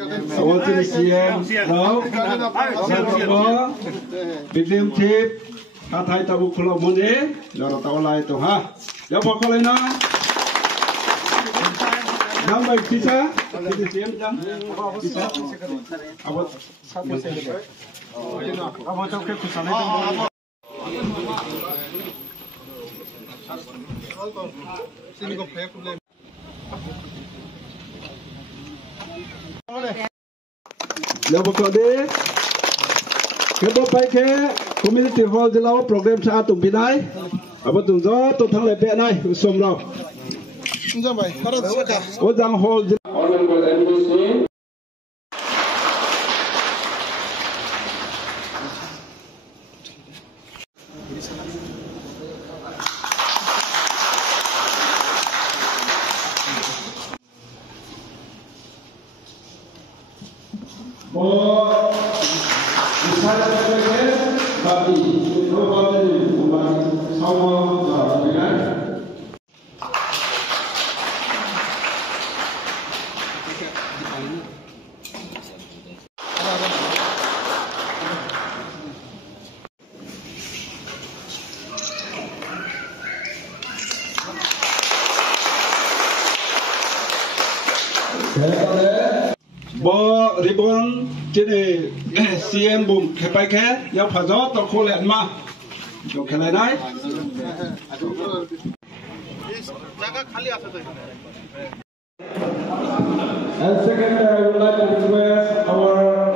Our CM now, Victim Chief, Hathai Tabu Kulo Mune, Lord Tawalai to Ha. Yapokolena. Number Tisa, CM Jam. Yapokolena. Kebo pai ke community hall de lao program sa tum pinai aba tum zo to thang le pe nai som lo Jam bhai kara chaka o jang hall honorable MC Bo ribon jadi CM bum kepai ke yang pazo to kulen ma jo kelai nai jaga khali ase to and second I would like to request our